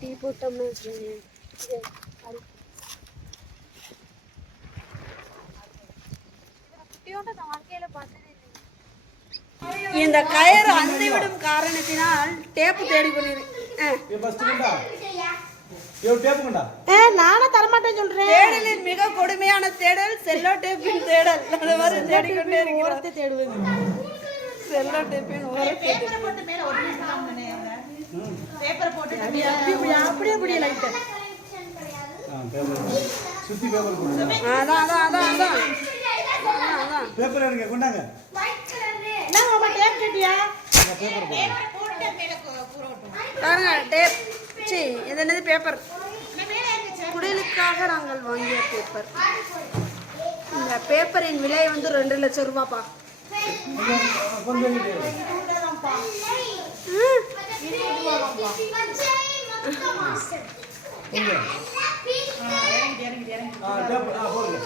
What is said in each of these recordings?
Tea போட்டோம்னு வச்சுக்கோங்க. இந்த கயிறு அந்தி விடும் காரணத்தினால் டேப்பு தேடி கொண்டிரு நானும் தரமாட்டேன்னு சொல்றேன். தேடலின் மிக கொடுமையான தேடல் செல்லோ டேப்பின் தேடல். அது மாதிரி தேடிக்கொண்டே இருக்கிறோம் தேடுவது செல்லோ டேப்பின் ஓரத்தை இப்படி அப்படியே? அப்படியே லைட்டு சுத்தி பேப்பர் அதான் அதான் அதான் அதான். அதான் அதான். பேப்பர் எடுங்க கொண்டாங்க. என்ன மாமா டேப் கட்டியா பாருங்க டேப் சி இது என்னது பேப்பர் குடிலுக்காக நாங்கள் வாங்கிய பேப்பர் இந்த பேப்பரின் விலை வந்து ரெண்டு லட்சம் ரூபாப்பா. போடுங்க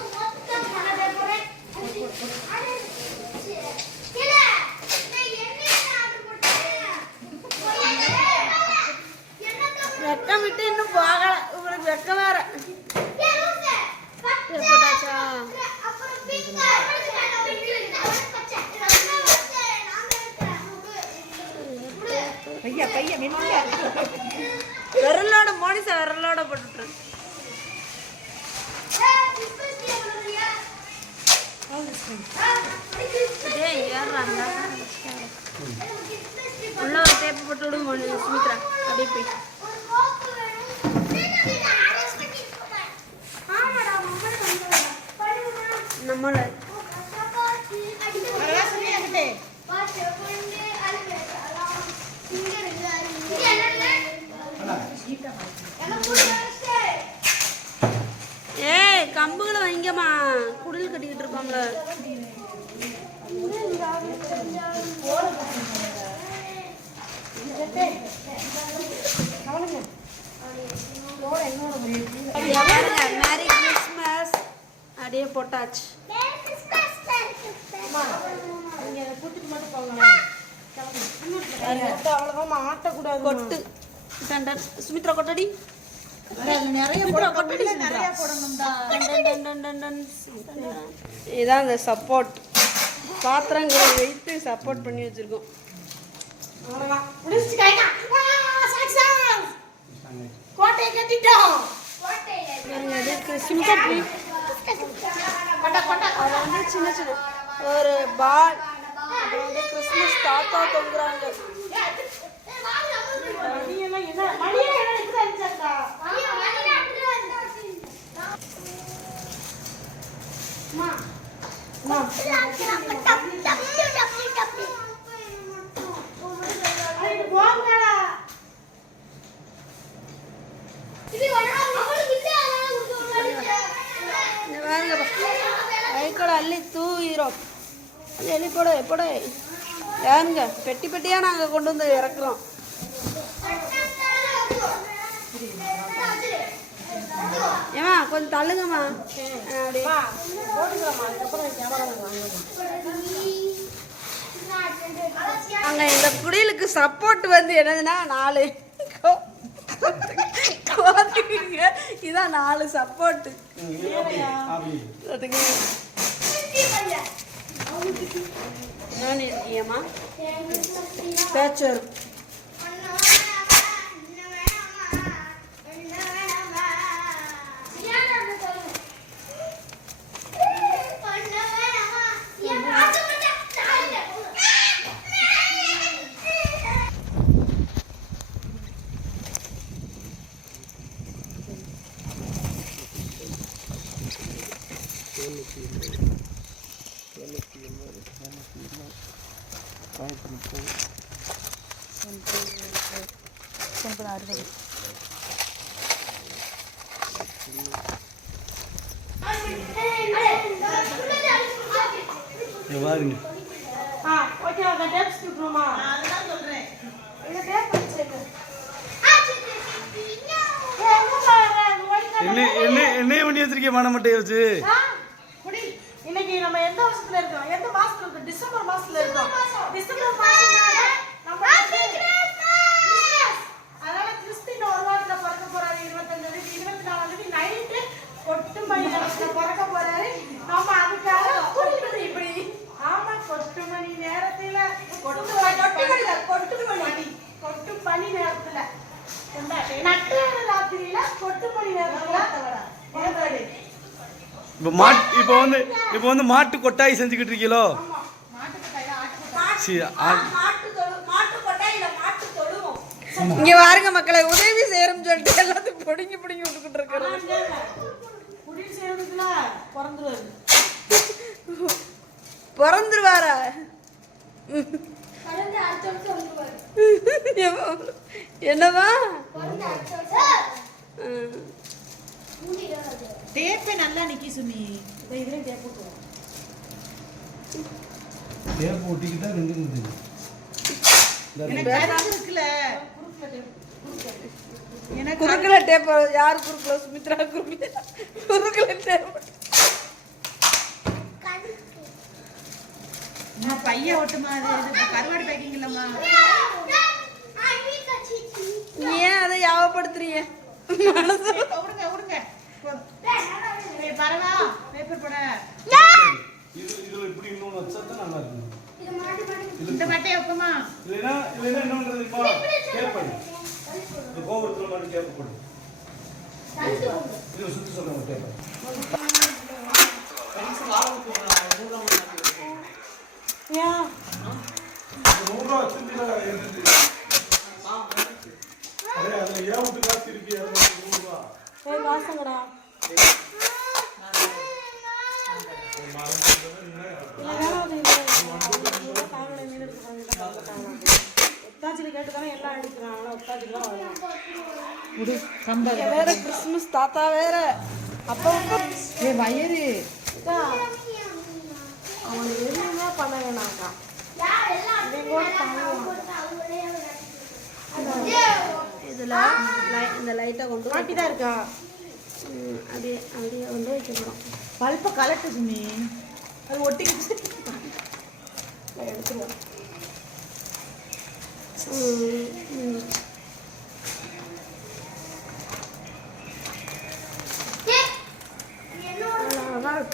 பையா பையா மெல்ல விரலோட மோனிச விரலோட போட்டுட்டேன் உள்ள ஒரு டேப் போட்டு விடு சுமித்ரா. அப்படியே போய் கட்டிக்கிட்டு இருப்பாங்க மேரி கிறிஸ்மஸ் அப்படியே போட்டாச்சு. அவ்வளோதான் ஆட்டக்கூடாது கொட்டு. சுமித்ரா கொட்டடி. இதான் இந்த சப்போர்ட் பாத்திரங்களை வைத்து சப்போர்ட் பண்ணி வச்சிருக்கோம். கோட்டையை கட்டிட்டோம். சின்ன சின்ன. ஒரு பால். வந்து கிறிஸ்மஸ் தாத்தா தொங்குறாங்க. அள்ளி தூயிரும் அள்ளி போட எப்பட யாருங்க பெட்டி பெட்டியாக நாங்கள் கொண்டு வந்து இறக்குறோம் ஏமா கொஞ்சம் தள்ளுங்கம்மா. அங்க இந்த குடிலுக்கு சப்போர்ட் வந்து என்னதுன்னா நாலு. கோ- கோதுமைங்க. இதான் நாலு சப்போர்ட் அப்படி நான் இருக்கியம்மா பேச்சர் பாருங்க. ஆ ஓகே அந்த டேப்ஸ் சொல்றேன் டேப் என்ன என்ன என்னைய பண்ணி வச்சிருக்கேன் மனமட்டையை வச்சு? ஆ குடி. இன்னைக்கு நம்ம எந்த வருஷத்துல இருக்கோம்? எந்த மாசத்துல இருக்கோம்? டிசம்பர் மாசத்துல இருக்கோம். டிசம்பர் மாசம்னால நம்ம கிறிஸ்மஸ். அதனால கிறிஸ்டின் ஒரு வாரத்துல பிறந்த மணி நேரத்துல. நட்டு ராத்திரியில கொட்டு மணி நேரத்துல. இப்போ மாட் இப்போ வந்து இப்போ வந்து மாட்டு கொட்டாய் செஞ்சுக்கிட்டு இருக்கீங்களோ? சரி ஆ- இங்க பாருங்க மக்களை உதவி செய்யறோம்னு சொல்லிட்டு எல்லாத்தையும் பிடிங்கி பிடிங்கி விட்டுக்கிட்டு பிறந்துருவாரு. பிறந்துருவாரா? என்னவா? ம். டேப்பே நல்லா நிக்கி சுமி. இதுல டேப் போட்டுருவோம் டேப் ஒட்டிக்கிட்டா ரெண்டு குறுக்கல டேப் யார் குறுக்கல? சுமித்ரா குறுக்கல. குறுக்கல டேப் அம்மா, பைய ஓட்டுமா அது? கருவாடு பேக்கிங் இல்லம்மா. ஏன் அதை யாவப்படுத்துறீங்க? மனசு இப்ப விடுங்க விடுங்க பரவா பேப்பர் போட இது இதில் இப்படி இன்னொன்று வச்சா தான் நல்லா இருக்கும் இந்த மட்டையை வைப்போமா இல்லைன்னா இல்லைன்னா என்ன பண்ணுறது இப்போ கேட்பேன் இந்த கோபுரத்தில் மட்டும் கேட்கப்படும் இது சுற்றி சொல்லுங்க கேட்பேன் ஏன் நூறுரூவா வச்சுருந்தீங்களா எடுத்துட்டு அதே அதில் ஏன் விட்டு காசு இருக்கு நூறுரூவா ஏய் வாசங்கடா ஒத்தாச்சில கேட்டு தானே எல்லாம் அடிக்கிறான் ஆனால் ஒத்தாச்சில தான் வரும் இங்க வேற கிறிஸ்மஸ் தாத்தா வேற. அப்பா ஏ வயிறு. அவனுக்கு எதுவுமே பண்ண வேணாம்க்கா. இதுல இந்த லைட்டை கொண்டு மாட்டி தான் இருக்கா? அப்படியே அப்படியே கொண்டு வச்சுக்கிறோம் பல்பை கலட்டு சுமி. அது ஒட்டிக்கிச்சு எடுத்துருவோம்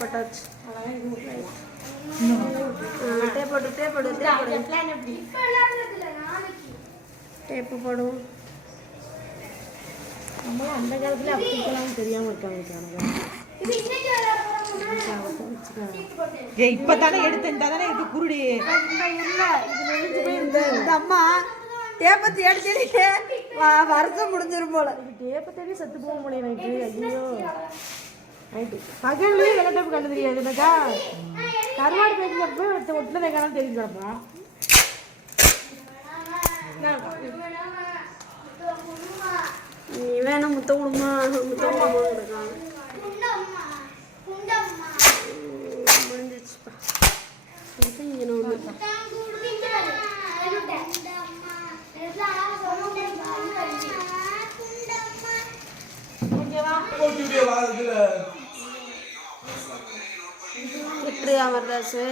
பட்டாச்சு. டேப் போடு டேப் போடு டேப் போடு டேப்பு போடும் நம்மளும் அந்த காலத்துல அப்படி இருக்கலாம் தெரியாம இருக்காங்க ஏ இப்பதானே எடுத்தேன் தானே இது குருடி. இந்த அம்மா டேப்பத்தை எடுத்துட்டு வருஷம் முடிஞ்சிரும் போல. டேப்ப தேடி செத்து போக முடியும் ஐயோ. நைட்டு பகல்லையும் வெள்ளை டேப்பு கண்டு தெரியாது எனக்கா கருவாடு பேக்கில் போய் ஒருத்த ஒட்டினதை காணாம தெரிஞ்சு கிடப்பான் நீ வேணும் முத்த கொடுமா முத்த இருக்கான் முடிஞ்சிச்சுப்பா இங்கே ஒன்று எப்படி அமர்தாசு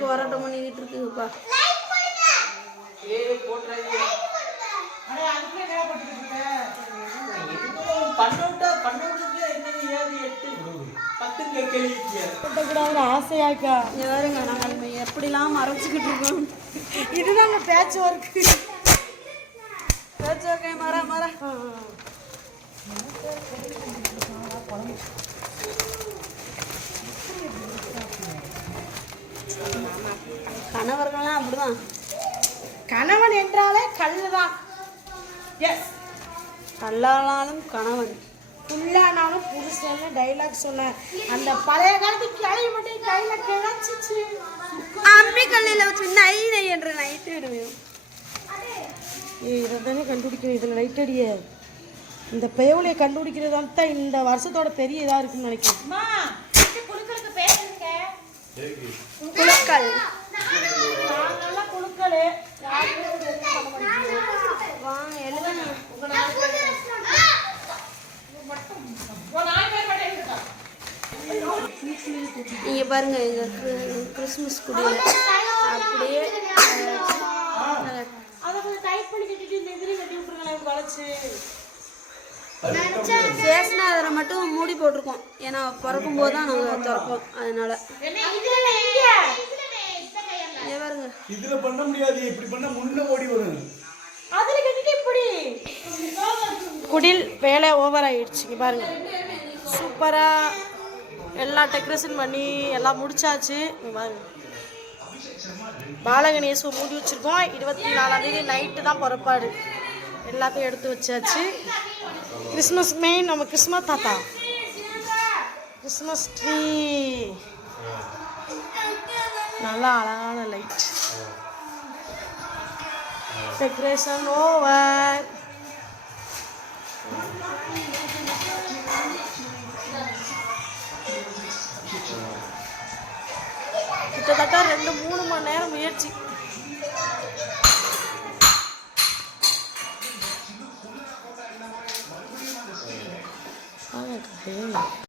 போராட்டம் பண்ணிக்கிட்டு இருக்குப்பா ஆசையாக்கா. பாருங்க நாங்கள் எப்படிலாம் மறைச்சிக்கிட்டு இருக்கோம். இதுதாங்க பேட்ச் ஒர்க்கு பேச்சு ஓகே மர மர கணவர்கள்லாம் அப்படிதான். கணவன் என்றாலே கல்லு தான் எஸ் கல்லானாலும் கணவன். புல்லானாலும் புருஷன்னு டைலாக் சொன்னேன் அந்த பழைய காலத்து கிளவி மட்டும் கையில கிளச்சிச்சு. அம்மி கல்லில் வச்சு நை நை என்று நைட்டு விடுவேன். ஏய் இதை தானே கண்டுபிடிக்கணும் இதில் லைட் அடிய இந்த பேவலியை கண்டுபிடிக்கிறது தான் இந்த வருஷத்தோட பெரிய இதாக இருக்குன்னு நினைக்கிறேன். குழுக்கள் குழுக்களு வாங்க எழுதுங்க. நீங்க பாருங்க எங்க கிறிஸ்மஸ் கிறிஸ்மஸ் குடியில அப்படியே அதை கொஞ்சம் டைட் பண்ணி கட்டிட்டு இந்த எதிரி கட்டி விட்டுருங்களேன் இப்படி வளைச்சு சேஷநாதரை மட்டும் மூடி போட்டிருக்கோம். ஏன்னா பிறக்கும் போது தான் நாங்கள் திறப்போம். அதனால. என்ன இதுல பண்ண முடியாது இப்படி பண்ணா முன்ன ஓடி வரும். அதுல கட்டிட்டு இப்படி. குடில் வேலை ஓவர் ஆயிடுச்சுங்க பாருங்க. சூப்பரா எல்லாம் டெக்கரேஷன் பண்ணி எல்லாம் முடிச்சாச்சு. இங்க பாருங்க. பாலகணேசு மூடி வச்சிருக்கோம். இருபத்தி நாலாம் தேதி நைட்டு தான் புறப்பாடு எல்லாத்தையும் எடுத்து வச்சாச்சு. கிறிஸ்மஸ் மெயின் நம்ம கிறிஸ்மஸ் தாத்தா. கிறிஸ்மஸ் ட்ரீ நல்லா அழகான லைட் டெக்கரேஷன் ஓவர் கிட்டத்தட்ட ரெண்டு மூணு மணி நேரம் முயற்சி. 得了